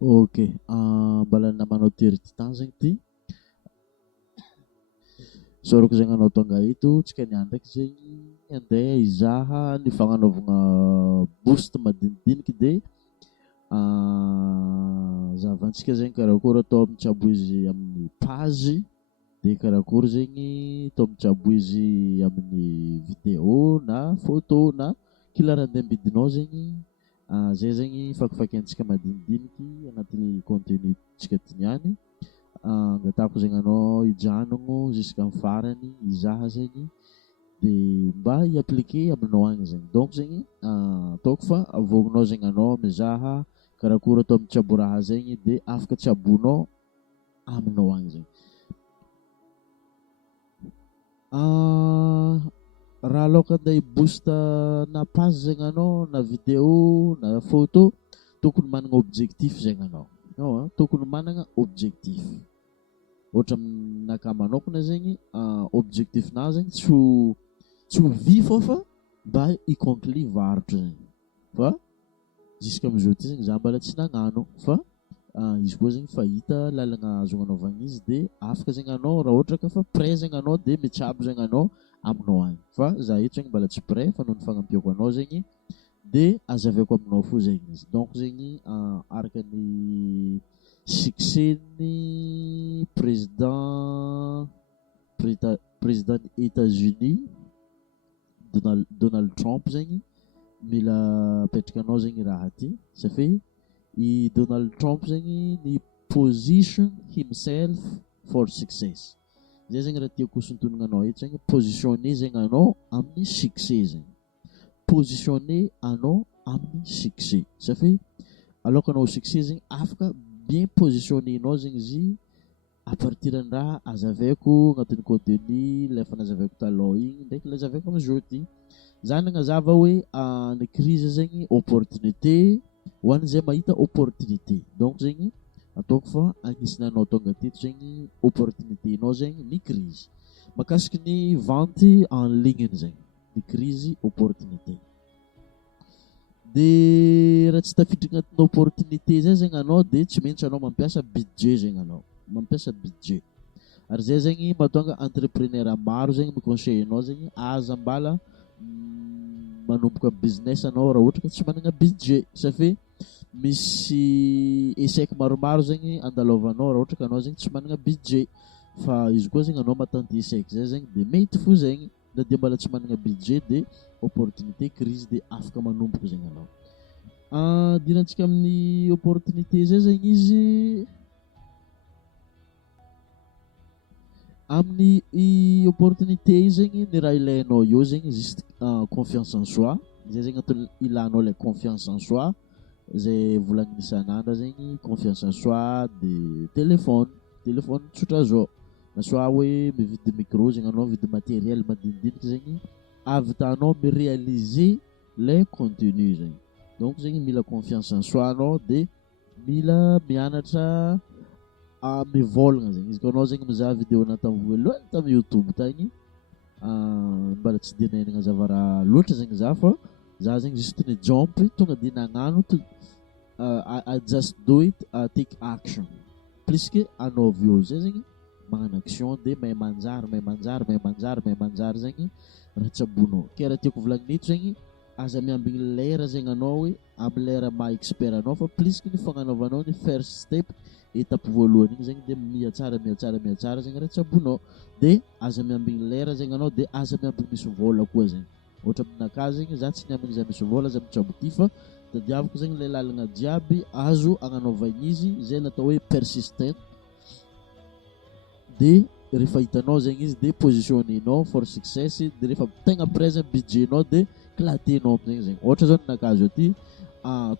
Ok, mbala namanao tery ty tany zegny ty sorako zegny anao tonga eto tsika niany ndraiky zegny andeha hizaha ny fagnanaovagna boost madinidiniky de zahavantsika zegny karakory atao mitsabo izy amin'ny page de karakory zegny atao mitsabo izy amin'ny vidéo na photo na kilara andeha ambidinao zegny zay zegny fakifakiantsika madinidiniky agnatin'ny contenu tsika ty niany angatahako zegny anao hijanogno jusqu'à farany hizaha zegny de mba hi-appliquer aminao agny zegny donc zegny ataoko fa avognonao zegny anao mizaha karakory atao mitsabo raha zegny de afaka tsabonao aminao agny zegny raha loka andeha boost na page zegny anao na vidéo na photo tokony managna objectif zegny anao tokony managna objectif ohatra aminakahy manokana zegny objectif-na zegny tsy ho vy fô fa mba i-conclut varotro zegny fa jusqu'à am'zao ty zegny za mbola tsy nagnano fa izy koa zegny fa hita lalagna azo agnanovagna izy de afaka zegny anao raha ohatra ka fa prêt zegny anao de mitsabo zegny anao aminao agny fa za eto zegny mbola tsy prêt fa noho ny fagnampiako anao zegny de azaviako aminao fo zegny izy donc zegny araka ny succès ny président États-Unis Donald Trump zegny mila apetrakanao zegny raha ty satria i Donald Trump zegny ny position himself for success zay zegny raha tiako sontonina anao eto zegny positionner zegny anao amin'ny succès zegny positionner anao amin'ny succès satria aloka anao succès zegny afaka bien positionner-nao zegny izy à partir ny raha azavaiko agnatin'ny contenu le efa nazavaiko taloha igny ndraiky le azavaiko am'zao ty zany nagnazava hoe ny crise zegny opportunité ho an'izay mahita opportunité donc zegny ataoko fa agnisan'ny anao tonga teto zegny opportunité-nao zegny ny crise mahakasiky ny vente en ligne zegny ny crise opportunité de raha tsy tafiditra agnatin'ny opportunité zay zegny anao de tsy maintsy anao mampiasa budget zegny anao mampiasa budget ary zay zegny mahatonga entrepreneur maro zegny miconseillenao zegny aza mbala manomboka business anao raha ohatra ka tsy managna budget satria misy échec maromaro zegny andalovanao raha ohatra ka anao zegny tsy managna budget fa izy koa zegny anao mahatanty échec zay zegny de mety fo zegny na de mbala tsy managna budget de opportunité crise de afaka manomboka zegny anao dirantsika amin'ny opportunité zay zegny izy amin'ny opportunité io zegny ny raha ilainao eo zegny juste confiance en soi zay zegny atao ilanao le confiance en soi zay volagniny isan'andro zegny confiance en soi de téléphone tsotra zao na soit hoe mividy micro zegny anao mividy matériel madinidiniky zegny avitanao miréaliser le contenu zegny donc zegny mila confiance en soi anao de mila mianatra mivôlagna zegny izy koa anao zegny mizaha vidéo natao voalohany tamin'ny YouTube tagny mbala tsy de nahay nagnazava raha loatra zegny za fa za zegny juste ny jump tonga de nagnano I just do it take action plus que anao avy zay zegny magnano action de mahay manjary zegny raha tsabonao ke raha tiako volagnina eto zegny aza miambigny lera zegny anao hoe amy lera maha expert anao fa plus que ny fagnanaovanao ny first step étape voalohany igny zegny de mihatsara zegny raha tsabonao de aza miambigny lera zegny anao de aza miambigny misy vola koa zegny ohatra aminakahy zegny za tsy niambigny za misy vola za mitsabo ty fa tadiaviko zegny le lalagna jiaby azo agnanaovagna izy zay natao hoe persistent de rehefa hitanao zegny izy de positionnenao for success de rehefa tegna prêt zegny budgetnao de clatenao amizegny zegny ohatra zao ninakahy zao ty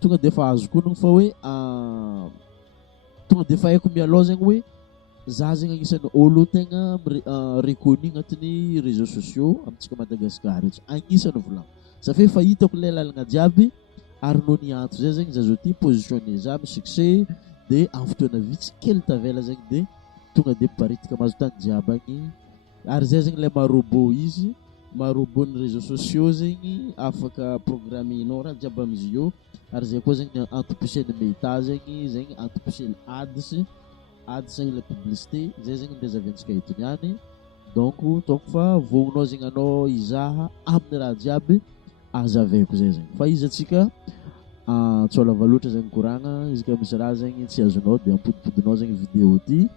tonga de efa azo konogny fa hoe tonga de efa haiko mialao zegny hoe za zegny agnisan'ny olo tegna reconnu agnatin'ny réseaux sociaux amintsika Madagasikara eto agnisan'ny volagno satria efa hitako le lalagna jiaby ary noho ny anto zay zegny za zao ty positionné za amy succès de amin'ny fotoana vitsy kely tavela zegny de tonga de miparitaka mahazo tany jiaby agny ary zay zegny le maha robot izy marobony réseaux sociaux zegny afaka programmenao raha jiaby am'izy io ary zay koa zegny antoposeny meta zegny antoposeny ads zegny la publicité zay zegny ndezaventsika eto niany donc toko fa vogninao zegny anao izaha amin'ny raha jiaby azavaiko zay zegny fa izy atsika tsôlava loatra zegny koragna izy ka misy raha zegny tsy azonao de ampodipodinao zegny vidéo ty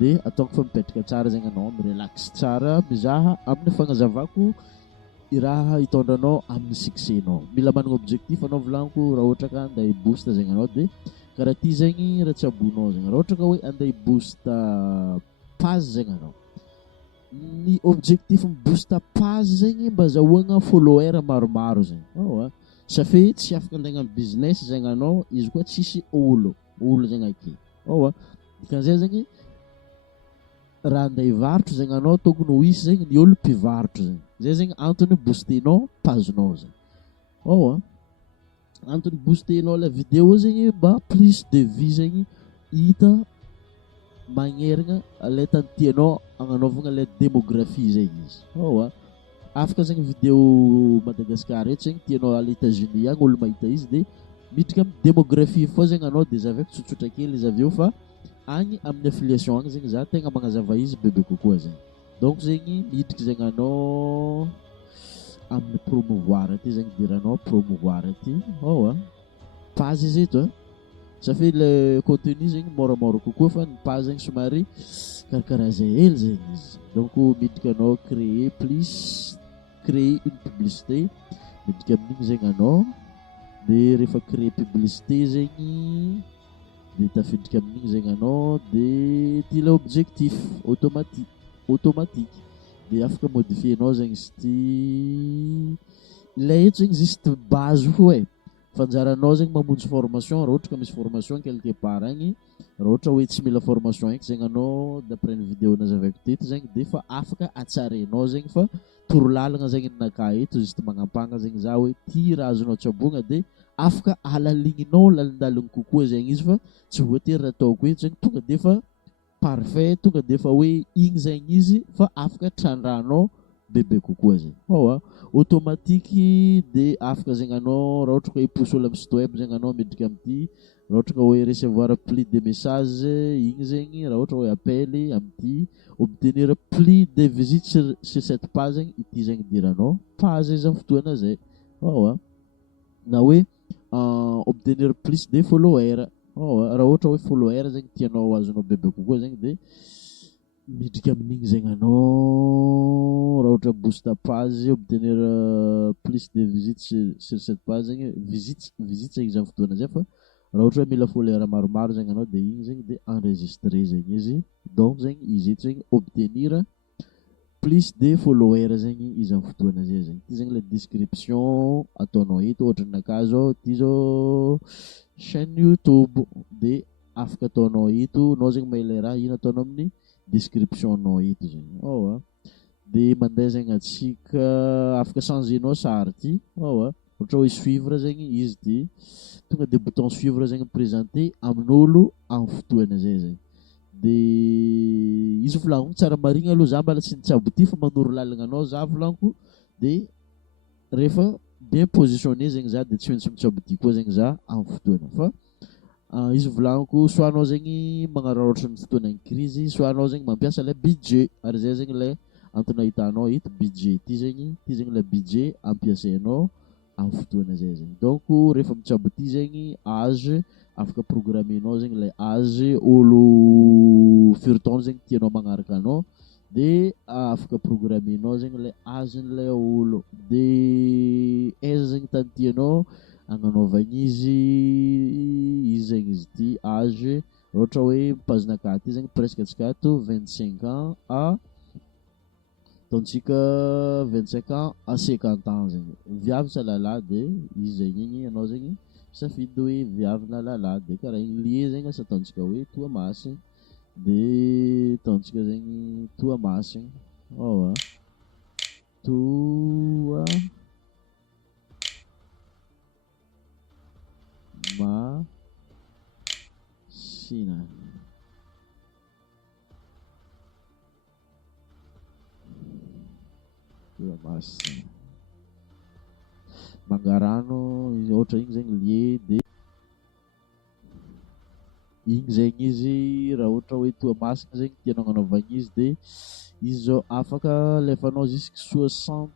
de ataoko fa mipetraka tsara zegny anao mirelax tsara mizaha amin'ny fagnazavako i raha hitondranao amin'ny succès-nao. Mila managna objectif anao volagniko raha ohatra ka andeha boost zegny anao de karaha ty zegny raha tsy abonao zegny raha ohatra ka hoe andeha boost page zegny anao ny objectif boost page zegny mba zahoagna follower maromaro zegny safe tsy afaka andeha amin'ny business zegny anao izy koa tsisy olo zegny ake dikan'izay zegny raha andeha hivarotro zegny anao tokony ho hisy zegny ny olo mpivarotro zegny zay zegny antony boostenao pagenao zegny antony boostenao la vidéo zegny mba plus de vues zegny hita magnerigna le tany tianao agnanaovagna le démographie zegny izy afaka zegny vidéo Madagascar eto zegny tianao à l'États-Unis agny olo mahita izy de miditra amin'ny démographie fô zegny anao de zaveko tsotsotra kely izy aveo fa agny amin'ny affiliation agny zegny za tegna magnazava izy bebe kokoa zegny donc zegny miditra zegny anao amin'ny promouvoir ty zegny diranao promouvoir ty page izy eto safe le contenu zegny moramora kokoa fa ny page zegny somary karakaraha zay hely zegny izy donc miditra anao créer une publicité miditra amin'igny zegny anao de rehefa créer publicité zegny de tafiditra amin'igny zegny anao de ty le objectif automatique de afaka modifienao zegny izy ty ilay eto zegny juste base fo fanjaranao zegny mamonjy formation raha ohatra ka misy formation quelque part agny raha ohatra hoe tsy mila formation eky zegny anao d'après ny vidéo nazavaiko teto zegny de fa afaka atsarenao zegny fa torolalagna zegny naka eto juste magnampagna zegny za hoe ty raha azonao tsabogna de afaka alaligninao lalindaliny kokoa zegny izy fa tsy voatery raha ataoko eto zegny tonga de fa parfait tonga de fa hoe igny zegny izy fa afaka trandranao bebe kokoa zegny automatique de afaka zegny anao raha ohatra ka hiposy olo amin'ny site web zegny anao miditra amin'ity raha ohatra ka hoe recevoir plus de messages igny zegny raha ohatra hoe appel amin'ity obtenir plus de visites sur cette page zegny ity zegny diranao page izy amin'ny fotoana zay na hoe obtenir plus de follower raha ohatra hoe follower zegny tianao azonao bebe kokoa zegny de midika amin'igny zegny anao raha ohatra boost page obtenir plus de visites sur cette page zegny visites zegny izy amin'ny fotoana zay fa raha ohatra hoe mila follower maromaro zegny anao de igny zegny de enregistrer zegny izy donc zegny izy eto zegny obtenir plus de follower zegny izy amin'ny fotoana zay zegny ty zegny la description ataonao eto ohatra naka zao ty zao chaîne YouTube de afaka ataonao eto nao zegny mahay raha ino ataonao amin'ny description nao eto zegny de mandeha zegny atsika afaka changenao sary ty ohatra hoe suivre zegny izy de tonga de bouton suivre zegny présenté amin'olo amin'ny fotoana zay zegny de izy volagniko tsara marigna aloha za mbala tsy nitsabo ty fa manoro lalagna anao za volagniko de rehefa bien positionné zegny za de tsy maintsy mitsabo ty koa zegny za amin'ny fotoana fa izy volagniko soit anao zegny magnararaotra ny fotoanan'ny crise soit anao zegny mampiasa le budget ary zay zegny le antony ahitanao eto budget ty zegny le budget ampiasainao amin'ny fotoana zay zegny donc rehefa mitsabo ty zegny âge afaka programmenao zegny le âge olo furton zegny tianao magnaraka anao de afaka programmenao zegny le âgen'le olo de aiza zegny tany tianao agnanaovagna izy zegny izy ty âge ohatra hoe page-naka ty zegny presque atsika ato 25 ans à ataontsika 25 ans à 50 ans zegny viavy sa lalahy de izy zegny igny anao zegny safidy hoe viavy na lalahy de karaha igny lie zegny asa ataontsika hoe toamasiny de ataontsika zegny toamasiny toa masina masina mangarano ohatra igny zegny lie de igny zegny izy raha ohatra hoe toamasina zegny tianao agnanaovagna izy de izy zao afaka alefanao jusque 80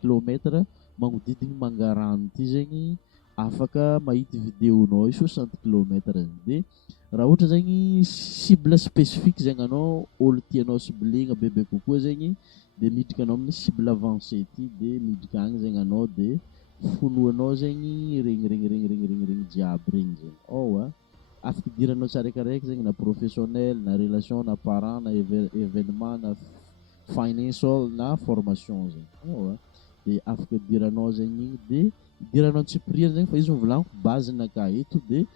kilometra magnodidigny mangarano ty zegny afaka mahita vidéonao 60 kilometra de raha ohatra zegny cible spécifique zegny anao olo tianao ciblena bebe kokoa zegny de miditra anao amin'ny cible avancé ty de miditra agny zegny anao de fonoanao zegny regny jiaby regny zegny afaka idiranao tsaraikaraiky zegny na professionnel na relation na parent na événement na financial na formation zegny de afaka idiranao zegny de idiranao tsipiriana zegny fa izy mivolaniko base-naka eto de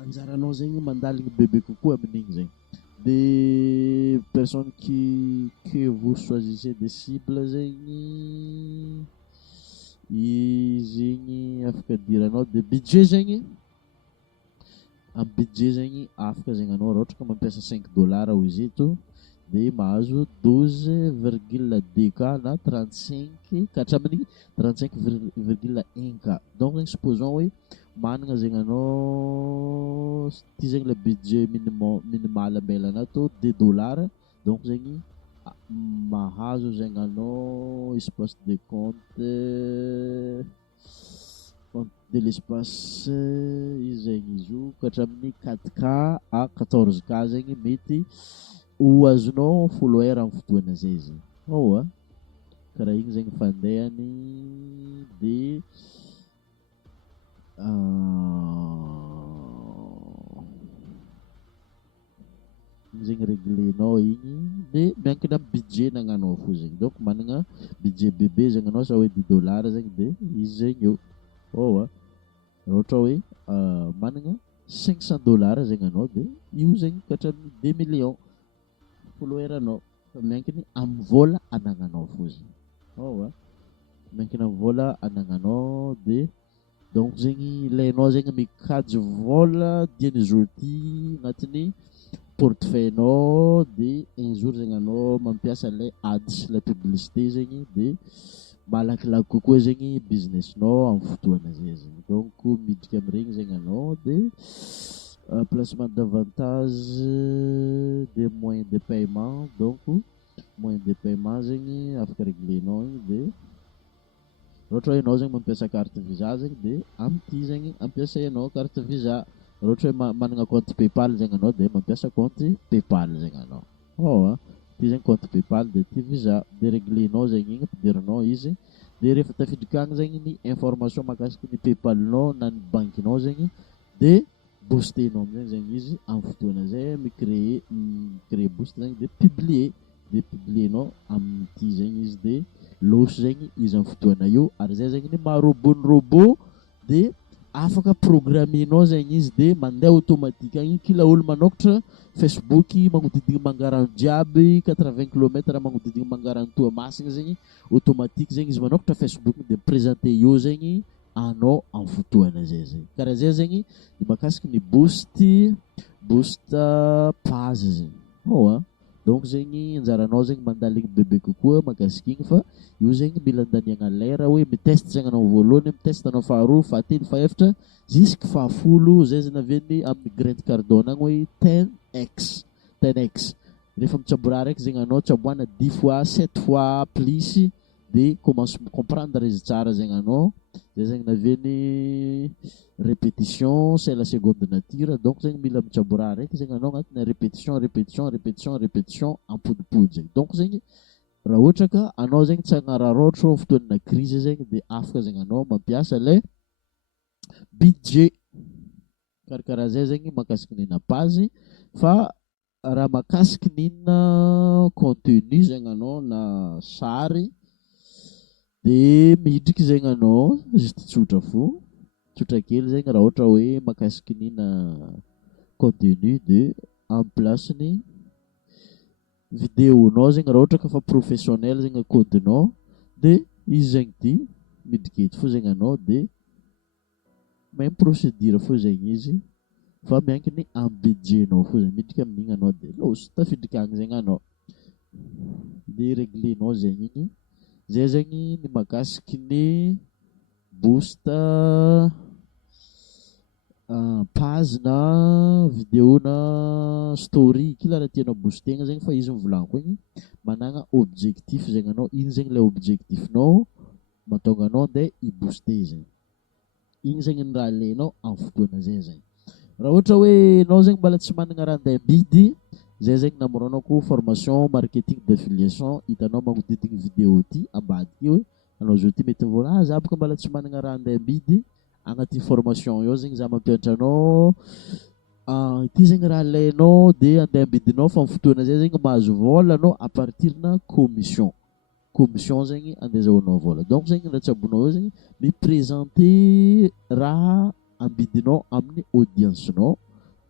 anjaranao zegny mandaligny bebe kokoa amin'igny zegny de personne que vous choisissez des cibles zegny izigny afaka idiranao de budget zegny amin'ny budget zegny afaka zegny anao raha ohatra ka mampiasa $5 ho izy eto de mahazo 12,2K na 35 ka hatramin'ny 35,1K donc zegny supposons hoe managna zegny anao ty zegny le budget minimal ambelana ato $2 donc zegny mahazo zegny anao espace de compte de l'espace izy zegny izy io ka hatramin'ny 4K à 14K zegny mety ho azonao follower amin'ny fotoana zay zegny karaha igny zegny fandehany de zegny réglenao igny de miankina amin'ny budget nagnanao fo zegny donc managna budget bebe zegny anao sa hoe $10 zegny de izy zegny eo ohatra hoe managna $500 zegny anao de io zegny ka hatramin'ny 2 millions follower anao fa miankiny amin'ny vola anagnanao fo zegny miankina amin'ny vola anagnanao de donc zegny ilainao zegny mikajy vola dian'izy ty agnatin'ny portefeuille-nao de un jour zegny anao mampiasa le ads la publicité zegny de malakilaky kokoa zegny business-nao amin'ny fotoana zay zegny donc midika amin'iregny zegny anao de placement d'avantage des moyens de paiement donc moyen de paiement zegny afaka réglenao igny de ohatra hoe ianao zegny mampiasa carte visa zegny de amin'ity zegny ampiasainao carte visa ohatra hoe managna compte paypal zegny anao de mampiasa compte paypal zegny anao ty zegny compte paypal de ty visa de réglenao zegny igny ampidirinao izy de rehefa tafiditra agny zegny ny information mahakasiky ny paypal-nao na ny bankinao zegny de boostenao amizay zegny izy amin'ny fotoana zay créer boost zegny de publienao amin'ity zegny izy de losy zegny izy amin'ny fotoana io ary zay zegny ny maha robot de afaka programmenao zegny izy de mandeha automatique agny kila olo manokatra Facebook magnodidigny mangarano jiaby 80 km magnodidigny mangarano toamasina zegny automatique zegny izy manokatra Facebook de présenter io zegny anao amin'ny fotoana zay zegny karaha zay zegny ny mahakasiky ny boost page zegny donc zegny anjaranao zegny mandaligny bebe kokoa mahakasiky igny fa io zegny mila andaniagna lera hoe mitest zegny anao voalohany mitest anao faharoa fahatelo fahaefatra jusque fahafolo zay zegny aveny amin'ny Grant Cardone agny hoe 10x rehefa mitsabo raha raiky zegny anao tsaboana 10 fois 7 fois plus de commence comprendre izy tsara zegny anao zay zegny naveny répétition c'est la seconde nature donc zegny mila mitsabo raha raiky zegny anao agnatina répétition ampodipody zegny donc zegny raha ohatra ka anao zegny tsy hagnararaotro amin'ny fotoanana crise zegny de afaka zegny anao mampiasa le budget karakaraha zay zegny mahakasiky nina page fa raha mahakasiky nina contenu zegny anao na sary de midriky zegny anao juste tsotra fo tsotra kely zegny raha ohatra hoe mahakasiky nina contenu de en place ny vidéonao zegny raha ohatra ka fa professionnel zegny comptenao de izy zegny ty midriky eto fo zegny anao de même procédure fo zegny izy fa miankiny amin'ny budgetnao fo zegny midriky amin'igny anao de losy tafidriky agny zegny anao de réglenao zegny igny. Zay zegny ny mahakasiky ny boost page na vidéo na story kila raha tianao boostegna zegny fa izy mivolaniko igny managna objectif zegny anao, ino zegny le objectifinao mahatonga anao andeha i-booster zegny. Igny zegny ny raha alainao amin'ny fotoana zay zegny. Raha ohatra hoe anao zegny mbola tsy managna raha andeha midy, zay zegny namoronako formation marketing d'affiliation, hitanao magnodidigny vidéo ty ambadiky hoe anao zao ty mety mivôla za bôka mbola tsy managna raha andeha midy, agnaty formation io zegny za mampianatra anao ity zegny raha alainao de andeha ambidinao fa amin'ny fotoana zay zegny mahazo vola anao à partir na commission zegny andezahoanao vola. Donc zegny raha tsabonao eo zegny miprésenter raha ambidinao amin'ny audience-nao,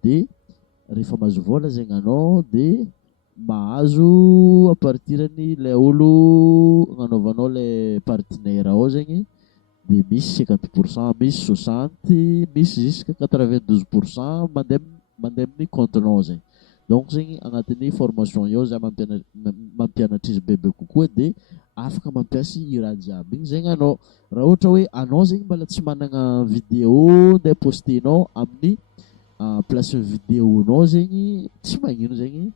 de rehefa mahazo vola zegny anao de mahazo à partir ny le olo agnanovanao le partenaire ao zegny de misy 50%, misy 60%, misy jusqu'à 92% mandeha amin'ny compte-nao zegny. Donc zegny agnatin'ny formation io za mampianatra izy bebe kokoa de afaka mampiasa i raha jiaby igny zegny anao. Raha ohatra hoe anao zegny mbola tsy managna vidéo ndeha postenao amin'ny place vidéonao zegny, tsy magnino zegny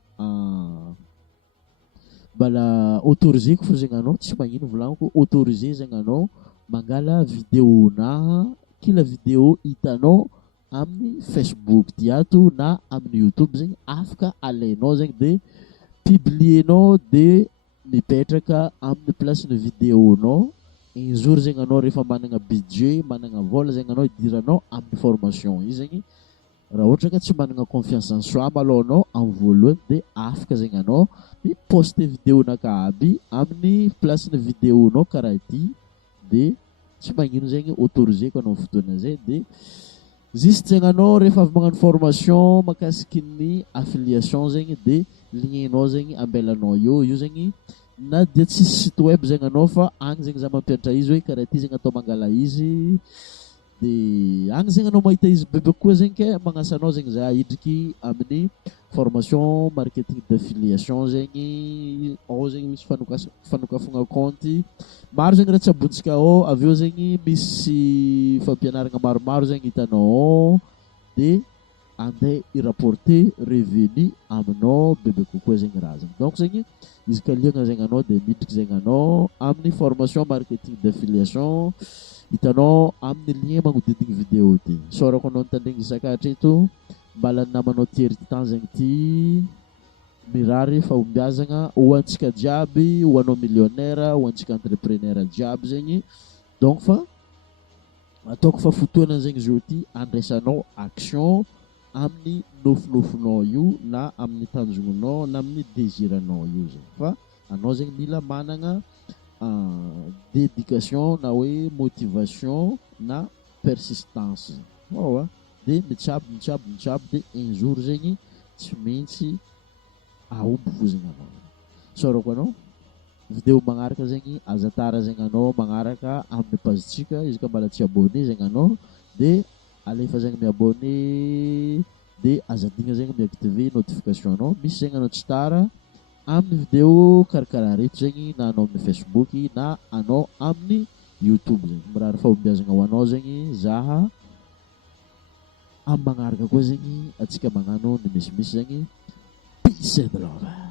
mbola autorisé fo zegny anao, tsy magnino volagniko autorisé zegny anao mangala vidéo na kila vidéo hitanao amin'ny Facebook ty ato na amin'ny YouTube zegny afaka alainao zegny de publienao de mipetraka amin'ny place ny vidéonao. Un jour zegny anao rehefa managna budget, managna vola zegny anao idiranao amin'ny formation io zegny. Raha ohatra ka tsy managna confiance en soi malôha anao amin'ny voalohany de afaka zegny anao miposte vidéonaka aby amin'ny place ny vidéonao karaha ity de tsy magnino zegny autorisé ko anao fotoana zay de juste zegny anao rehefa avy magnano formation makasiky ny affiliation zegny de lignenao zegny ambelanao io zegny na dia tsisy site web zegny anao fa agny zegny za mampianatra izy hoe karaha ty zegny atao mangala izy de agny zegny anao mahita izy bebe koa zegny ke magnasa anao zegny za hidriky amin'ny formation marketing d'affiliation zegny ao zegny misy fanokafagna compte maro zegny raha tsabontsika ao, avy eo zegny misy fampianaragna maromaro zegny hitanao de andeha irapporter revenu aminao bebe kokoa zegny raha zegny. Donc zegny izy ka liagna zegny anao de midriky zegny anao amin'ny formation marketing d'affiliation hitanao amin'ny lien magnodidigny vidéo ty. Saorako anao nitandregny isakatra eto mbala ny namanao tery ty temps zegny ty mirary fahombiazagna ho antsika jiaby, ho anao millionnaire, ho antsika entrepreneur jiaby zegny. Donc fa ataoko fa fotoana zegny zao ty andraisanao action amin'ny nofinofinao io na amin'ny tanjognonao na amin'ny désiranao io zegny. Fa anao zegny mila managna dédication na hoe motivation na persistance de mitsabo de un jour zegny tsy maintsy aomby fo zegny anao. Saorako anao vidéo magnaraka zegny aza tara zegny anao magnaraka amin'ny pagetsika izy ka mbala tsy abonné zegny anao de alefa zegny miabonné de azadigna zegny miactiver notification anao. Misy zegny anao tsy tara amin'ny vidéo karakaraha reto zegny na anao amin'ny Facebook na anao amin'ny YouTube zegny mirary fahombiazagna ho anao zegny zaha amin'ny magnaraka koa zegny atsika magnano ny misimisy zegny peace and love.